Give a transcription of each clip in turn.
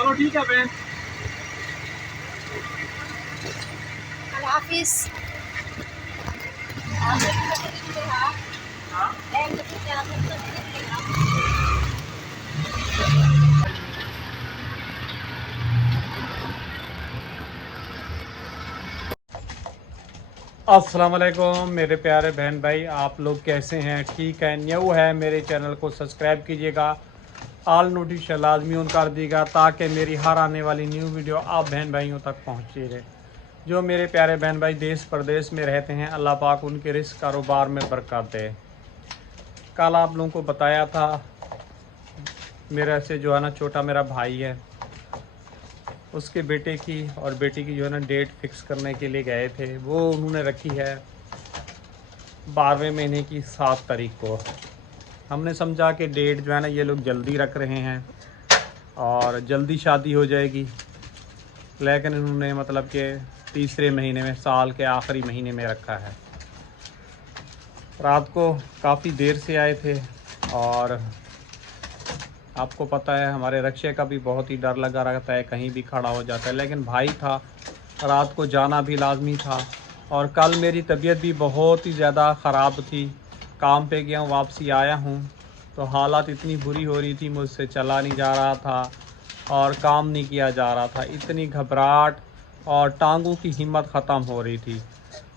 चलो ठीक है बहन। अल्लाह हाफिज। अस्सलाम वालेकुम मेरे प्यारे बहन भाई, आप लोग कैसे हैं? ठीक है। न्यू है मेरे चैनल को सब्सक्राइब कीजिएगा, ऑल नोटिफिकेशन लाजमी ऑन कर दीजिएगा ताकि मेरी हर आने वाली न्यू वीडियो आप बहन भाइयों तक पहुँची रहे। जो मेरे प्यारे बहन भाई देश प्रदेश में रहते हैं, अल्लाह पाक उनके रिस्क कारोबार में बरकत दे। कल आप लोगों को बताया था, मेरा से जो है ना छोटा मेरा भाई है, उसके बेटे की और बेटी की जो है ना डेट फिक्स करने के लिए गए थे। वो उन्होंने रखी है 12वें महीने की 7 तारीख को। हमने समझा कि डेट जो है ना ये लोग जल्दी रख रहे हैं और जल्दी शादी हो जाएगी, लेकिन इन्होंने मतलब कि तीसरे महीने में, साल के आखिरी महीने में रखा है। रात को काफ़ी देर से आए थे और आपको पता है हमारे रक्षे का भी बहुत ही डर लगा रहता है, कहीं भी खड़ा हो जाता है। लेकिन भाई था, रात को जाना भी लाजमी था। और कल मेरी तबीयत भी बहुत ही ज़्यादा ख़राब थी, काम पे गया हूँ, वापसी आया हूँ तो हालात इतनी बुरी हो रही थी, मुझसे चला नहीं जा रहा था और काम नहीं किया जा रहा था। इतनी घबराहट और टांगों की हिम्मत ख़त्म हो रही थी।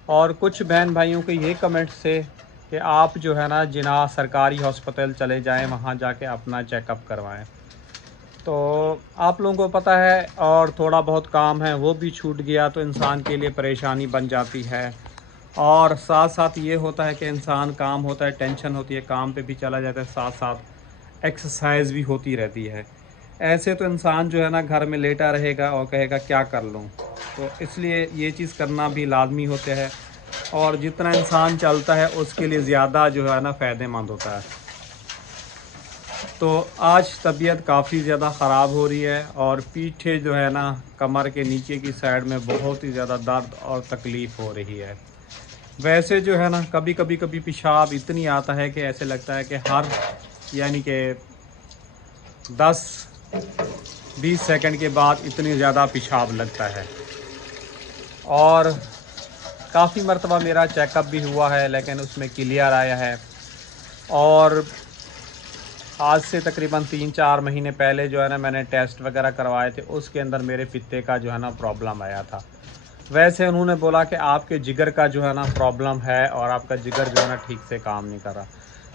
और कुछ बहन भाइयों के ये कमेंट्स थे कि आप जो है ना जिना सरकारी हॉस्पिटल चले जाएं, वहाँ जाके अपना चेकअप करवाएं। तो आप लोगों को पता है, और थोड़ा बहुत काम है वो भी छूट गया तो इंसान के लिए परेशानी बन जाती है। और साथ साथ ये होता है कि इंसान, काम होता है, टेंशन होती है, काम पे भी चला जाता है, साथ साथ एक्सरसाइज भी होती रहती है। ऐसे तो इंसान जो है ना घर में लेटा रहेगा और कहेगा क्या कर लूँ। तो इसलिए ये चीज़ करना भी लाजमी होता है, और जितना इंसान चलता है उसके लिए ज़्यादा जो है ना फ़ायदेमंद होता है। तो आज तबीयत काफ़ी ज़्यादा ख़राब हो रही है और पीठे जो है ना, कमर के नीचे की साइड में बहुत ही ज़्यादा दर्द और तकलीफ़ हो रही है। वैसे जो है ना कभी पेशाब इतनी आता है कि ऐसे लगता है कि हर, यानी कि 10-20 सेकंड के बाद इतनी ज़्यादा पेशाब लगता है। और काफ़ी मरतबा मेरा चेकअप भी हुआ है लेकिन उसमें क्लियर आया है। और आज से तकरीबन 3-4 महीने पहले जो है ना मैंने टेस्ट वगैरह करवाए थे, उसके अंदर मेरे पित्ते का जो है ना प्रॉब्लम आया था। वैसे उन्होंने बोला कि आपके जिगर का जो है ना प्रॉब्लम है और आपका जिगर जो है ना ठीक से काम नहीं कर रहा।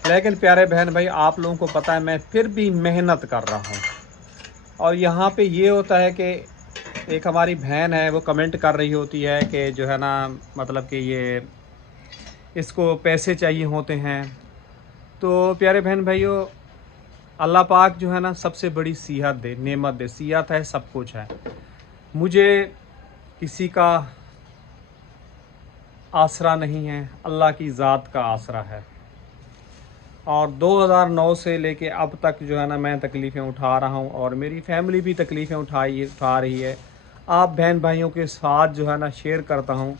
लेकिन प्यारे बहन भाई, आप लोगों को पता है मैं फिर भी मेहनत कर रहा हूँ। और यहाँ पे ये होता है कि एक हमारी बहन है, वो कमेंट कर रही होती है कि जो है ना, मतलब कि ये इसको पैसे चाहिए होते हैं। तो प्यारे बहन भाइयों, अल्लाह पाक जो है ना सबसे बड़ी सेहत दे, नेमत दे। सेहत है, सब कुछ है। मुझे किसी का आसरा नहीं है, अल्लाह की ज़ात का आसरा है। और 2009 से लेके अब तक जो है ना मैं तकलीफ़ें उठा रहा हूँ और मेरी फैमिली भी तकलीफ़ें उठा रही है। आप बहन भाइयों के साथ जो है ना शेयर करता हूँ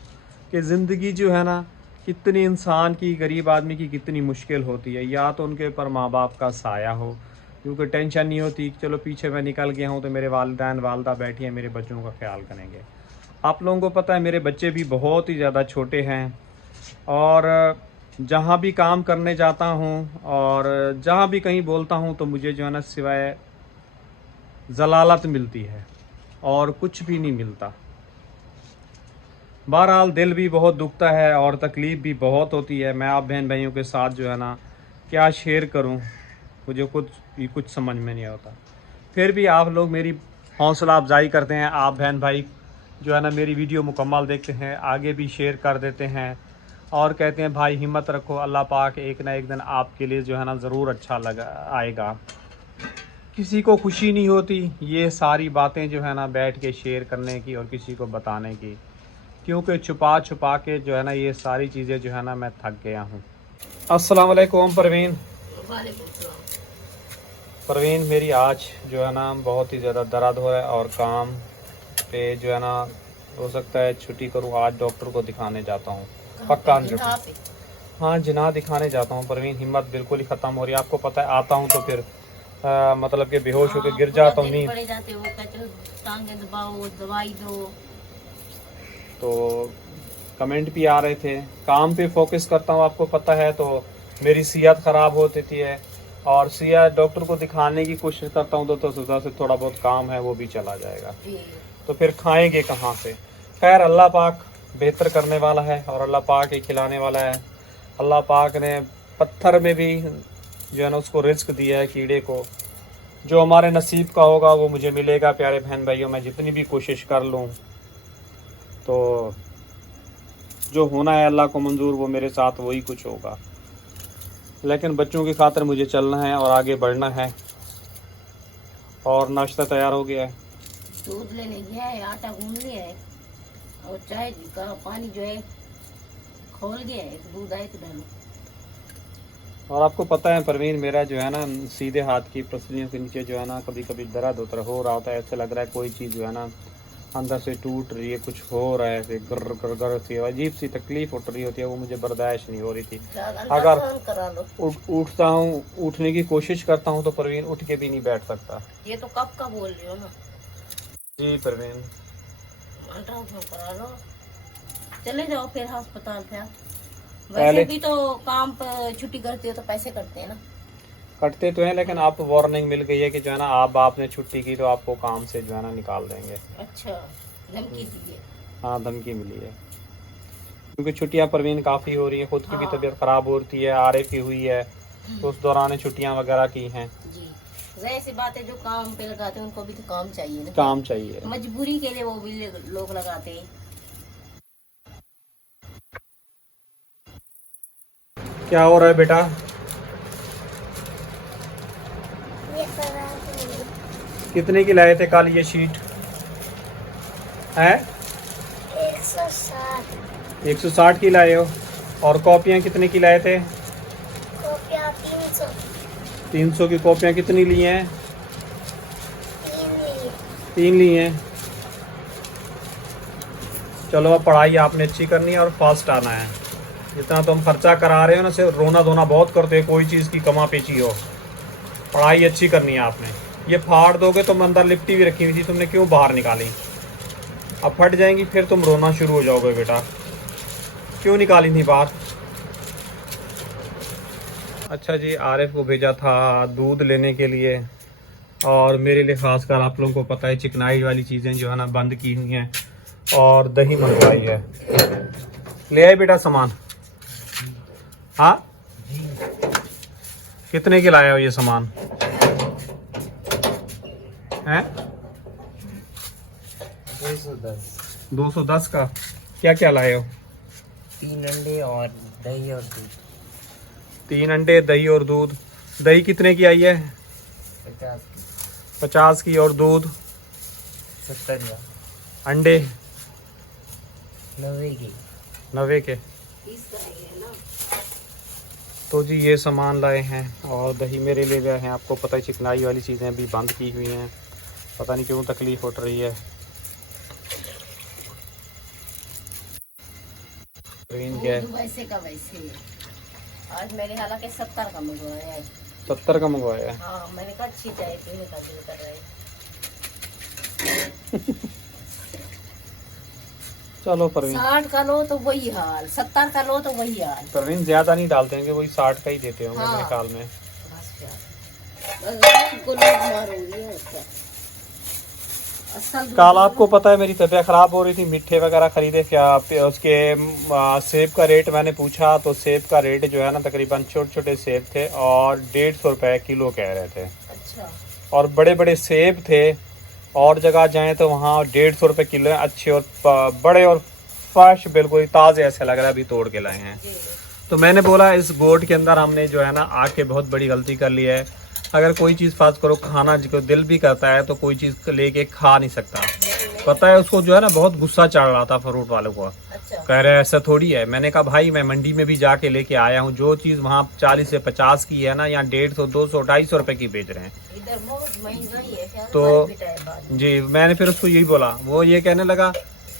कि ज़िंदगी जो है ना कितनी इंसान की, गरीब आदमी की कितनी मुश्किल होती है। या तो उनके ऊपर माँ बाप का साया हो, क्योंकि टेंशन नहीं होती कि चलो पीछे मैं निकल गया हूँ तो मेरे वालिदैन वालदा बैठी हैं, मेरे बच्चों का ख्याल करेंगे। आप लोगों को पता है मेरे बच्चे भी बहुत ही ज़्यादा छोटे हैं। और जहाँ भी काम करने जाता हूँ और जहाँ भी कहीं बोलता हूँ तो मुझे जो है ना सिवाय ज़लालत मिलती है और कुछ भी नहीं मिलता। बहरहाल दिल भी बहुत दुखता है और तकलीफ़ भी बहुत होती है। मैं आप बहन भाइयों के साथ जो है ना क्या शेयर करूँ, मुझे कुछ समझ में नहीं आता। फिर भी आप लोग मेरी हौसला अफजाई करते हैं। आप बहन भाई जो है ना मेरी वीडियो मुकम्मल देखते हैं, आगे भी शेयर कर देते हैं और कहते हैं भाई हिम्मत रखो, अल्लाह पाक एक ना एक दिन आपके लिए जो है ना ज़रूर अच्छा लगा आएगा। किसी को खुशी नहीं होती ये सारी बातें जो है ना बैठ के शेयर करने की और किसी को बताने की, क्योंकि छुपा छुपा के जो है ना ये सारी चीज़ें जो है ना मैं थक गया हूँ। अस्सलाम वालेकुम परवीन। परवीन, मेरी आज जो है ना बहुत ही ज़्यादा दर्द हो रहा है और काम पे जो है ना हो सकता है छुट्टी करूँ। आज डॉक्टर को दिखाने जाता हूँ, पक्का। हाँ, जिना दिखाने जाता हूँ परवीन। हिम्मत बिल्कुल ही ख़त्म हो रही है। आपको पता है आता हूँ तो फिर मतलब कि बेहोश होकर गिर पूरा जाता हूँ दिन नींद। पड़े जाते हो, कहते हो टांगे दबाओ, दवाई दो। तो कमेंट भी आ रहे थे, काम पे फोकस करता हूँ आपको पता है, तो मेरी सेहत ख़राब होती है और सेहत डॉक्टर को दिखाने की कोशिश करता हूँ तो सुबह से थोड़ा बहुत काम है वो भी चला जाएगा, तो फिर खाएंगे कहाँ से। खैर अल्लाह पाक बेहतर करने वाला है और अल्लाह पाक ही खिलाने वाला है। अल्लाह पाक ने पत्थर में भी जो है ना उसको रिस्क दिया है कीड़े को, जो हमारे नसीब का होगा वो मुझे मिलेगा। प्यारे बहन भाइयों, मैं जितनी भी कोशिश कर लूँ तो जो होना है अल्लाह को मंजूर वो मेरे साथ वही कुछ होगा। लेकिन बच्चों की खातिर मुझे चलना है और आगे बढ़ना है। और नाश्ता तैयार हो गया है, दूध लेने गया है, आटा गूंद लिया है और चाय का पानी जो है खोल गया है, दूध आए तो डालो। और आपको पता है परवीन, मेरा जो है ना सीधे हाथ की पसलियों के नीचे जो है ना कभी कभी दर्द हो रहा होता है। ऐसे लग रहा है कोई चीज़ जो है ना अंदर से टूट रही है, कुछ हो रहा है, ऐसे गर गर गर सी अजीब सी तकलीफ उठ रही होती है, वो मुझे बर्दाश्त नहीं हो रही थी। अगर उठता हूँ, उठने की कोशिश करता हूँ तो परवीन उठ के भी नहीं बैठ सकता। ये तो कब का बोल रहे हो ना। जी परवीन, अल्ट्रासाउंड करा लो, चले जाओ फिर अस्पताल पे। पहले वैसे भी तो काम पर छुट्टी करते हो तो पैसे कटते हैं ना। कटते तो हैं, लेकिन आपको वार्निंग मिल गई है कि जो है ना आपने छुट्टी की तो आपको काम से जो है ना निकाल देंगे। अच्छा, धमकी दी है? हाँ धमकी मिली है, क्योंकि छुट्टियां परवीन काफ़ी हो रही है, खुद की भी हाँ। तबीयत ख़राब हो रही है, आरे की हुई है, तो उस दौरान छुट्टियां वगैरह की हैं। जी, ऐसी बात है, जो काम पे लगाते हैं उनको भी तो काम चाहिए ना। काम चाहिए, मजबूरी के लिए वो भी लोग लगाते हैं। क्या हो रहा है बेटा? कितने की लाए थे कल ये शीट? है 160। 160 की लाए हो। और कॉपियाँ कितने की लाए थे? कॉपियाँ 300। 300 की कॉपियाँ कितनी ली हैं? 3 ली हैं। चलो अब पढ़ाई आपने अच्छी करनी है और फास्ट आना है। जितना तुम खर्चा करा रहे हो ना, सिर्फ रोना धोना बहुत करते हो, कोई चीज़ की कमा पेची हो। पढ़ाई अच्छी करनी है आपने। ये फाड़ दोगे, तुम अंदर लिपटी भी रखी हुई थी, तुमने क्यों बाहर निकाली? अब फट जाएंगी फिर तुम रोना शुरू हो जाओगे। बेटा क्यों निकाली थी बाहर? अच्छा जी, आरिफ को भेजा था दूध लेने के लिए, और मेरे लिए ख़ासकर आप लोगों को पता है चिकनाई वाली चीज़ें जो है ना बंद की हुई हैं, और दही मंगवाई है। ले आए बेटा सामान? हाँ, कितने के लाए हो ये सामान? हैं 210 का। क्या क्या लाए हो? 3 अंडे और दही और दूध। 3 अंडे, दही और दूध। दही कितने की आई है? 50 की। 50 की। और दूध? 70 का। अंडे? 90 की। 90 के। तो जी ये सामान लाए हैं, और दही मेरे लिए गए हैं। आपको पता है चिकनाई वाली चीज़ें अभी बंद की हुई हैं, पता नहीं क्यों तकलीफ़ उठ रही है। वैसे का वैसे आज मैंने हालांकि 70 का मंगवाया है। 70 का मंगवाया है? हाँ, मैंने कहा अच्छी चाय पीने का दिल कर रहा है। चलो परवीन, 60 का लो तो वही हाल, 70 का लो तो वही हाल। परवीन ज़्यादा नहीं डालते हैं, वही 60 का ही देते होंगे हाँ। मेरे ख्याल में। कल आपको पता है मेरी तबीयत ख़राब हो रही थी, मिठे वगैरह ख़रीदे क्या उसके। सेब का रेट मैंने पूछा तो सेब का रेट जो है ना तकरीबन छोटे छोटे सेब थे और 150 रुपये किलो कह रहे थे। अच्छा। और बड़े बड़े सेब थे, और जगह जाएं तो वहाँ 150 रुपये किलो है, अच्छे और बड़े और फ्रेश, बिल्कुल ताज़े, ऐसे लग रहा है अभी तोड़ के लाए हैं। तो मैंने बोला इस गोट के अंदर हमने जो है ना आके बहुत बड़ी गलती कर ली है। अगर कोई चीज़ फास्ट करो खाना जिसको दिल भी करता है तो कोई चीज़ लेके खा नहीं सकता। पता है उसको जो है ना बहुत गुस्सा चढ़ रहा था फ्रूट वालों को। अच्छा। कह रहे ऐसा थोड़ी है। मैंने कहा भाई मैं मंडी में भी जाके लेके आया हूँ, जो चीज़ वहाँ 40 से 50 की है ना, यहाँ 150, 200, 250 रुपये की बेच रहे हैं। इधर बहुत महंगाई है तो जी मैंने फिर उसको यही बोला, वो ये कहने लगा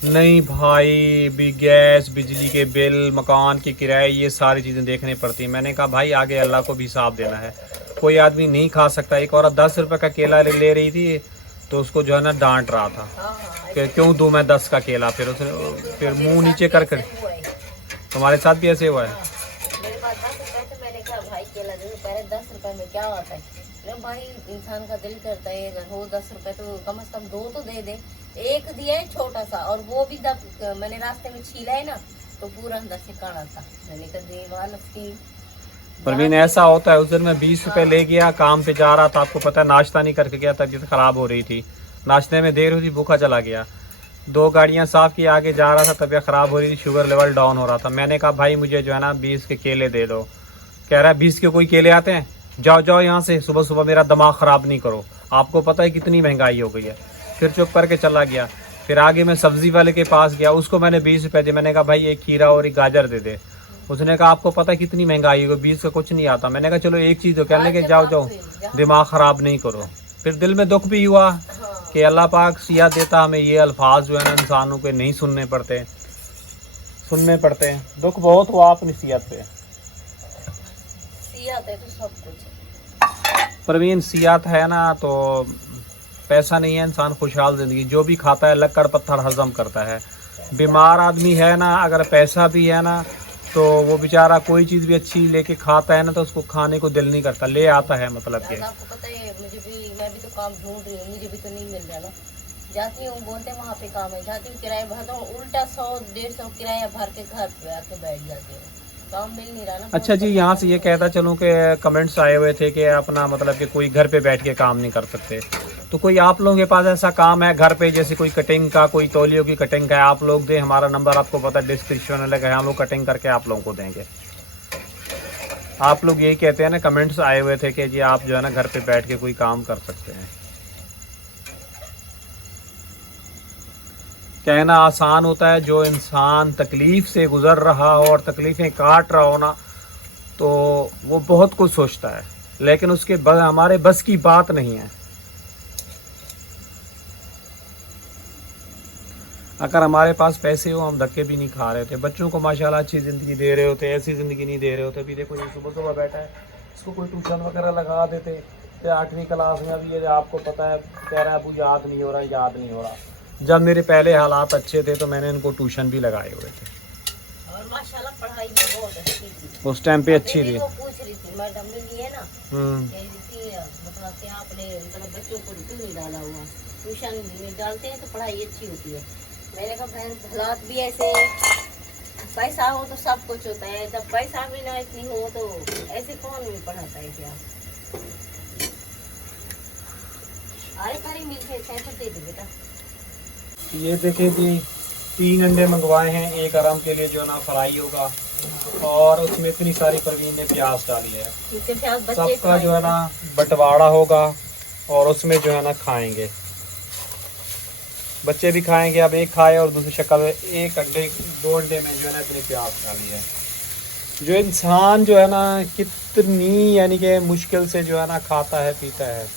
नहीं भाई भी गैस, बिजली के बिल, मकान के किराए, ये सारी चीज़ें देखनी पड़ती हैं। मैंने कहा भाई आगे अल्लाह को भी हिसाब देना है। कोई आदमी नहीं खा सकता। एक औरत 10 रुपए का केला ले रही थी, तो उसको जो है ना डांट रहा था कि क्यों दूं मैं 10 का केला। फिर उसने फिर मुंह नीचे कर तुम्हारे साथ भी ऐसे हुआ है? मेरे पास 10 रुपए थे, मैंने कहा भाई केला दे दो। पहले 10 रुपए में क्या आता है? अरे भाई इंसान का दिल करता है अगर हो 10 रुपए तो कम से कम 2 तो दे दे। एक दिया है छोटा सा, और वो भी जब मैंने रास्ते में छीला है ना तो पूरा अंदर से काढ़ा था। मैंने कहा दीवार की परवीन ऐसा होता है। उस दिन मैं 20 रुपए ले गया, काम पे जा रहा था, आपको पता है नाश्ता नहीं करके गया, तबीयत खराब हो रही थी, नाश्ते में देर हुई थी, भूखा चला गया। 2 गाड़ियां साफ की, आगे जा रहा था, तबीयत खराब हो रही थी, शुगर लेवल डाउन हो रहा था। मैंने कहा भाई मुझे जो है ना 20 के केले दे दो। कह रहा है 20 के कोई केले आते हैं, जाओ जाओ यहाँ से, सुबह सुबह मेरा दिमाग खराब नहीं करो, आपको पता है कितनी महंगाई हो गई है। फिर चुप करके चला गया। फिर आगे मैं सब्जी वाले के पास गया, उसको मैंने 20 रुपए दिए। मैंने कहा भाई एक खीरा और एक गाजर दे दे। उसने कहा आपको पता है कितनी महंगाई हो, 20 का कुछ नहीं आता। मैंने कहा चलो एक चीज हो, कहने के जाओ जाओ दिमाग खराब नहीं करो। फिर दिल में दुख भी हुआ कि अल्लाह पाक सिया देता हमें ये अल्फाज जो है ना इंसानों के नहीं सुनने पड़ते हैं। दुख बहुत हुआ अपनी सियात पे। सियात है तो सब कुछ परवीन, सियात है ना तो पैसा नहीं है, इंसान खुशहाल जिंदगी जो भी खाता है लक्कड़ पत्थर हजम करता है। बीमार आदमी है ना, अगर पैसा भी है ना तो वो बेचारा कोई चीज़ भी अच्छी लेके खाता है ना तो उसको खाने को दिल नहीं करता, ले आता है। मतलब कि आपको पता है मैं भी तो काम ढूंढ रही हूँ, मुझे भी तो नहीं मिल रहा ना। जाती हूँ, बोलते हैं वहाँ पे काम है, जाती हूँ किराया भरता हूँ, उल्टा 100-150 किराया भर के घर पे आके बैठ जाते हैं, काम मिल नहीं रहा ना। अच्छा जी, यहाँ से ये कहता चलूँ कि कमेंट्स आए हुए थे कि अपना मतलब कि कोई घर पे बैठ के काम नहीं कर सकते, तो कोई आप लोगों के पास ऐसा काम है घर पे, जैसे कोई कटिंग का, कोई तौलियों की कटिंग का है, आप लोग दे, हमारा नंबर आपको पता है डिस्क्रिप्शन में लगा है, हम लोग कटिंग करके आप लोगों को देंगे। आप लोग यही कहते हैं ना, कमेंट्स आए हुए थे कि जी आप जो है ना घर पे बैठ के कोई काम कर सकते हैं। कहना आसान होता है, जो इंसान तकलीफ से गुजर रहा हो और तकलीफें काट रहा हो ना, तो वो बहुत कुछ सोचता है, लेकिन उसके हमारे बस की बात नहीं है। अगर हमारे पास पैसे हो हम धक्के भी नहीं खा रहे थे, बच्चों को माशाल्लाह अच्छी ज़िंदगी दे रहे होते, ऐसी ज़िंदगी नहीं दे रहे होते। अभी देखो ये सुबह सुबह बैठा है, इसको कोई ट्यूशन वगैरह लगा देते। या 8वीं क्लास में अभी ये आपको पता है, कह रहा है अबू याद नहीं हो रहा। जब मेरे पहले हालात अच्छे थे तो मैंने इनको ट्यूशन भी लगाए हुए थे, और माशाल्लाह पढ़ाई भी बहुत अच्छी थी उस टाइम पे अच्छी थी। वो पूछ रही थी मैडम ने लिए ना, मतलब कि आपने मतलब बच्चों को क्यों नहीं डाला हुआ, ट्यूशन में डालते हैं तो पढ़ाई अच्छी होती है। मैंने कहा बहन हालात भी ऐसे, पैसा हो तो सब कुछ होता है, जब पैसा भी ना इतनी हो तो ऐसे कौन भी पढ़ाता है क्या। अरे सारी मिलके कैसे दे दे बेटा। ये देखिए जी 3 अंडे मंगवाए हैं, एक आराम के लिए जो है ना फ्राई होगा, और उसमें इतनी सारी परवीन ने प्याज डाली है, सबका जो है ना बंटवारा होगा और उसमें जो है ना खाएंगे, बच्चे भी खाएंगे। अब एक खाए और दूसरी शक्ल में 1 अंडे 2 अंडे में जो है ना इतनी प्याज डाली है। जो इंसान जो है ना कितनी यानी कि मुश्किल से जो है ना खाता है पीता है।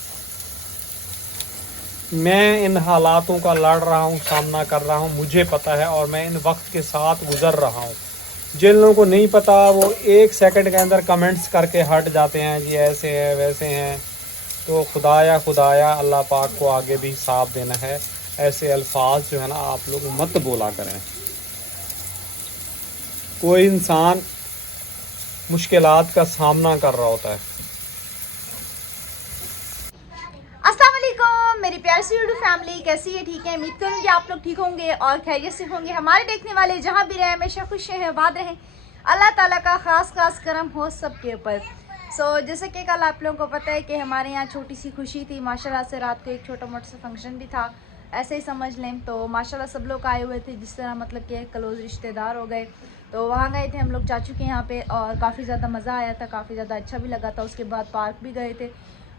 मैं इन हालातों का लड़ रहा हूँ, सामना कर रहा हूँ, मुझे पता है, और मैं इन वक्त के साथ गुजर रहा हूँ। जिन लोगों को नहीं पता वो 1 सेकंड के अंदर कमेंट्स करके हट जाते हैं, जी ऐसे हैं वैसे हैं। तो खुदाया अल्लाह पाक को आगे भी हिसाब देना है। ऐसे अल्फाज जो है ना आप लोग मत बोला करें। कोई इंसान मुश्किलात का सामना कर रहा होता है। अस्सलाम वालेकुम मेरी प्यारी सी यूट्यूब फैमिली, कैसी है? ठीक है, उम्मीद करूँगी आप लोग ठीक होंगे और खैरियत से होंगे। हमारे देखने वाले जहाँ भी रहे हमेशा खुश रहें, आबाद रहें, अल्लाह ताला का खास करम हो सबके ऊपर। जैसे कि कल आप लोगों को पता है कि हमारे यहाँ छोटी सी खुशी थी, माशाल्लाह से रात को एक छोटा मोटा सा फंक्शन भी था, ऐसे ही समझ लें। तो माशाल्लाह सब लोग आए हुए थे, जिस तरह मतलब कि क्लोज रिश्तेदार हो गए। तो वहाँ गए थे हम लोग चाचू के यहाँ पे, और काफ़ी ज़्यादा मज़ा आया था, काफ़ी ज़्यादा अच्छा भी लगा था। उसके बाद पार्क भी गए थे,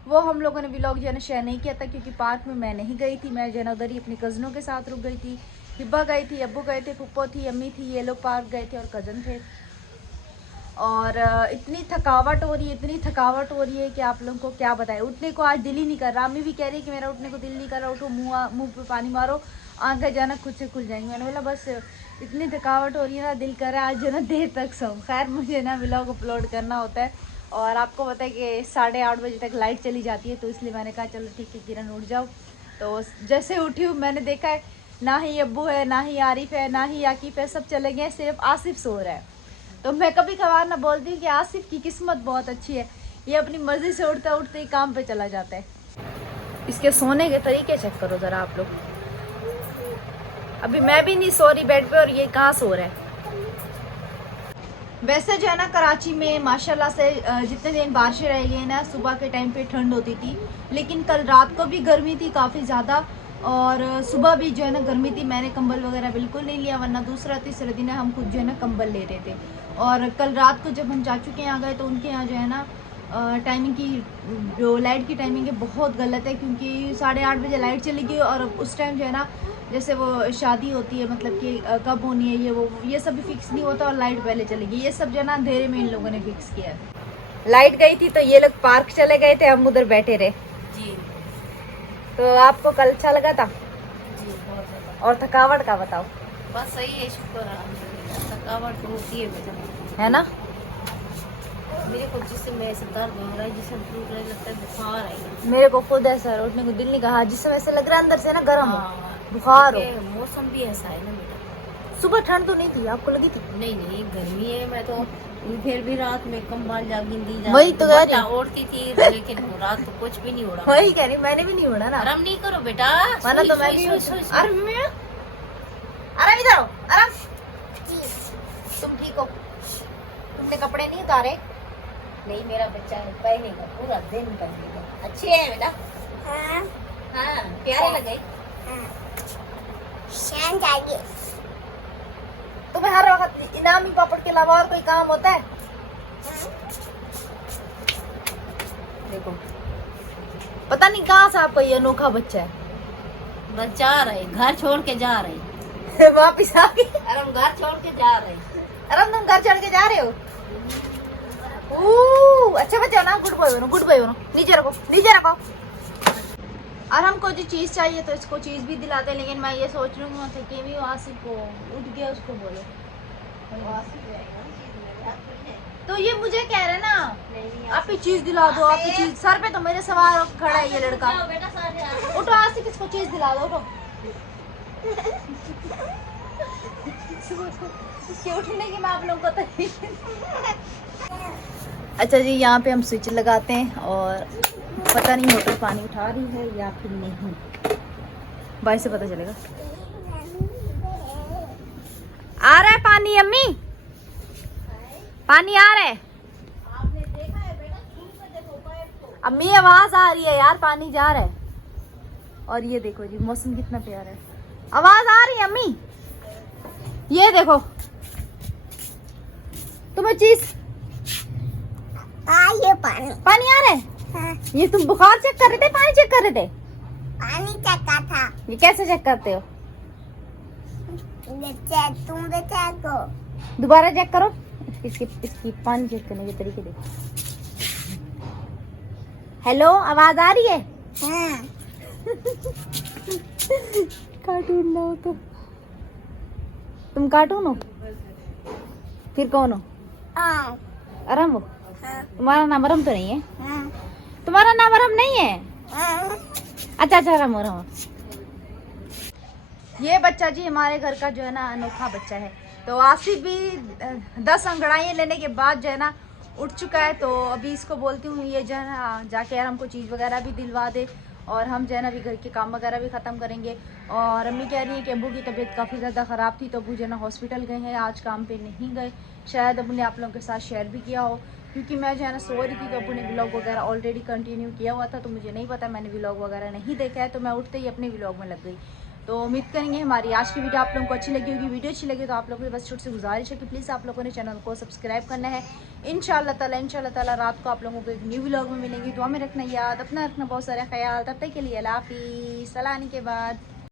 वो हम लोगों ने व्लॉग जो है ना शेयर नहीं किया था, क्योंकि पार्क में मैं नहीं गई थी, मैं जो है ना उधर ही अपनी कज़नों के साथ रुक गई थी। हिब्बा गई थी, अब्बू गए थे, पुप्पो थी, अम्मी थी, ये लोग पार्क गए थे और कज़न थे। और इतनी थकावट हो रही है कि आप लोगों को क्या बताएं, उठने को आज दिल ही नहीं कर रहा। अम्मी भी कह रही है कि मेरा उठने को दिल नहीं कर रहा, उठो, मुँह पे पानी मारो, आंखें जाना खुद से खुल जाएंगी। मैंने बोला बस इतनी थकावट हो रही है ना, दिल कर रहा है आज जो ना देर तक सोऊं। खैर मुझे ना व्लॉग अपलोड करना होता है, और आपको पता है कि 8:30 बजे तक लाइट चली जाती है, तो इसलिए मैंने कहा चलो ठीक है किरण उठ जाओ। तो जैसे उठी हूँ मैंने देखा है ना ही अब्बू है, ना ही आरिफ है, ना ही आकिफ है, सब चले गए, सिर्फ आसिफ सो रहा है। तो मैं कभी कभार ना बोलती हूँ कि आसिफ की किस्मत बहुत अच्छी है, ये अपनी मर्जी से उठते उठते ही काम पे चला जाता है। इसके सोने के तरीके चेक करो ज़रा आप लोग। अभी मैं भी नहीं सो रही बेड पे और ये कहाँ सो रहा है। वैसे जो है ना कराची में माशाल्लाह से जितने दिन बारिशें रह गई ना, सुबह के टाइम पे ठंड होती थी, लेकिन कल रात को भी गर्मी थी काफ़ी ज़्यादा, और सुबह भी जो है ना गर्मी थी। मैंने कंबल वगैरह बिल्कुल नहीं लिया, वरना दूसरा तीसरा दिन हम खुद जो है ना कंबल ले रहे थे। और कल रात को जब हम चाचू के यहाँ गए तो उनके यहाँ जो है ना टाइमिंग की, जो लाइट की टाइमिंग है बहुत गलत है, क्योंकि 8:30 बजे लाइट चली गई और उस टाइम जो है ना जैसे वो शादी होती है, मतलब कि कब होनी है ये सब भी फिक्स नहीं होता, और लाइट पहले चली गई। ये सब जो है ना अंधेरे में इन लोगों ने फिक्स किया है। लाइट गई थी तो ये लोग पार्क चले गए थे, हम उधर बैठे रहे जी। तो आपको कल अच्छा लगा था जी बहुत ज़्यादा। और थकावट का बताओ। बस सही है, शुक्र अल्हम्दुलिल्लाह। थकावट तो होती है बेटा, है ना। मेरे को जिसम में ऐसे दर्द हो रहा है, जिसम टूट रहा है, लगता है बुखार आएगा। मेरे को खुद ऐसा उठने को दिल नहीं कहा, जिसमें ऐसे लग रहा है अंदर से ना गर्म हो, हाँ, बुखार हो। क्योंकि मौसम भी ऐसा है ना बेटा। सुबह ठंड तो नहीं थी, आपको लगी थी? नहीं गर्मी है। मैं तो फिर भी रात में कंबल जागिंदी वही तो कह रही। ओढ़ती थी, लेकिन रात को कुछ भी नहीं ओढ़ा। वही कह रही, मैंने भी नहीं उड़ा ना। आराम नहीं करो बेटा, वरना तो मैं भी आराम इधर हो, आराम। तुम ठीक हो? तुमने कपड़े नहीं उतारे? नहीं, मेरा बच्चा है, पहनेगा पूरा दिन पहनेगा। अच्छे है बेटा? हाँ, प्यारे लगे। तुम्हें हर वक्त इनामी पापड़ के अलावा और कोई काम होता है? देखो पता नहीं कहाँ से आपका ये अनोखा बच्चा है। बस जा रहे, घर छोड़ के जा रहे। वापिस आ गए। अरे हम घर छोड़ के जा रहे। अरे तुम घर छोड़ के जा रहे हो? अच्छा बच्चा ना, गुड बॉय बनो, गुड बॉय बनो। नीचे रखो, नीचे रखो। और हमको जो चीज़ चाहिए तो इसको चीज़ भी दिलाते हैं, लेकिन मैं ये सोच रही हूँ कि भी आसिफ को उठ गया, उसको बोलो। तो ये मुझे कह रहे ना आप ही चीज़ दिला दो, आप ही चीज़। सर पे तो मेरे सवार खड़ा है ये लड़का। उठो आसिफ, इसको चीज़ दिला दो, उठो। इसके उठने की मैं आप लोगों को अच्छा जी, यहाँ पे हम स्विच लगाते हैं और पता नहीं मोटर पानी उठा रही है या फिर नहीं, बाहर से पता चलेगा। आ रहा है पानी अम्मी, पानी आ रहा है। आपने देखा है बेटा, छू के देखो पाइप को। अम्मी आवाज आ रही है यार, पानी जा रहा है। और ये देखो जी मौसम कितना प्यारा है, आवाज आ रही है अम्मी। ये देखो तुम्हें चीज ये पानी आ रहा है। हाँ। ये तुम बुखार चेक कर रहे थे, पानी चेक कर रहे थे? पानी चेक कर था। ये कैसे चेक करते हो? तुम चेक करो, दोबारा चेक करो। इसकी पानी चेक करने के तरीके देखो। हेलो, आवाज आ रही है? हाँ। कार्टून ना हो तो तुम कार्टून हो, फिर कौन हो? अरम हो। हाँ। तुम्हारा नाम अरम तो नहीं है? हाँ। तुम्हारा नाम अरम नहीं है? हाँ। अच्छा अरम अरम। ये बच्चा जी हमारे घर का जो है ना अनोखा बच्चा है। तो आसिफ भी 10 अंगड़ाइयाँ लेने के बाद जो है ना उठ चुका है। तो अभी इसको बोलती हूँ ये जो है ना जाके यार हमको चीज़ वगैरह भी दिलवा दे, और हम जो है ना अभी घर के काम वगैरह भी ख़त्म करेंगे। और अम्मी कह रही है कि अब्बू की तबीयत काफ़ी ज़्यादा ख़राब थी, तो अब्बू जो है ना हॉस्पिटल गए हैं, आज काम पे नहीं गए। शायद अब्बू ने आप लोगों के साथ शेयर भी किया हो, क्योंकि मैं जो है ना सो रही थी तो अब्बू ने व्लॉग वगैरह ऑलरेडी कंटिन्यू किया हुआ था, तो मुझे नहीं पता, मैंने व्लॉग वगैरह नहीं देखा है। तो मैं उठते ही अपने व्लॉग में लग गई। तो उम्मीद करेंगे हमारी आज की वीडियो आप लोगों को अच्छी लगी होगी। वीडियो अच्छी लगी तो आप लोगों की बस छोटी सी गुजारिश है कि प्लीज़ आप लोगों ने चैनल को सब्सक्राइब करना है। इंशाल्लाह ताला रात को आप लोगों को एक न्यू व्लॉग में मिलेंगी। दुआ में रखना याद, अपना रखना बहुत सारा ख्याल। तब तक के लिए अल्लाह हाफिज़, सलाह आने के बाद।